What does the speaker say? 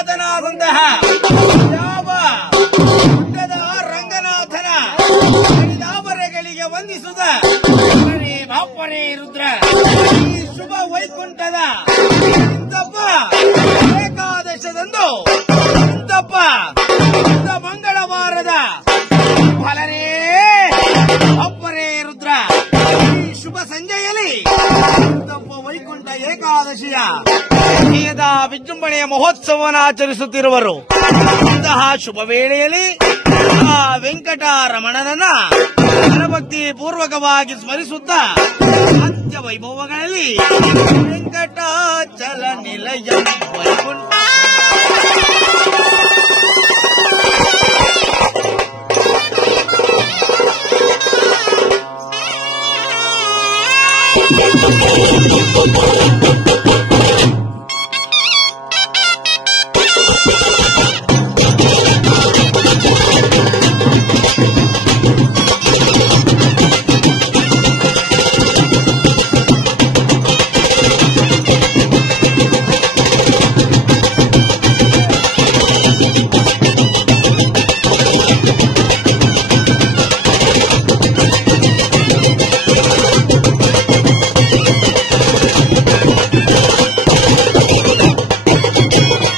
ರಂಗನಾಥನಾದಂತಹ ಯಾವ ಗುಡ್ಡದ ರಂಗನಾಥನ ಹರಿದಾಭರಣಗಳಿಗೆ ವಂದಿಸುತ್ತ ಬಾಪರೇ ರುದ್ರ ಈ ಶುಭ ವೈಕುಂಠದ ಇಂದಪ್ಪ ಏಕಾದಶದಂದು ಇಂದಪ್ಪ ಮಂಗಳವಾರದ ಫಲರೇ ಬಾಪರೇ ರುದ್ರ ಈ ಶುಭ ಸಂಜೆಯಲ್ಲಿ ಇಂದಪ್ಪ ವೈಕುಂಠ ಏಕಾದಶಿಯ ವೇದ ವಿಜೃಂಭಣೆಯ ಮಹೋತ್ಸವವನ್ನು ಆಚರಿಸುತ್ತಿರುವರು. ಇಂತಹ ಶುಭ ವೇಳೆಯಲ್ಲಿ ಆ ವೆಂಕಟರಮಣನನ್ನ ಭಕ್ತಿ ಪೂರ್ವಕವಾಗಿ ಸ್ಮರಿಸುತ್ತಾ ಅಂತ್ಯ ವೈಭವಗಳಲ್ಲಿ ವೆಂಕಟಾಚಲ ನಿಲಯ ವೈಕುಂಠ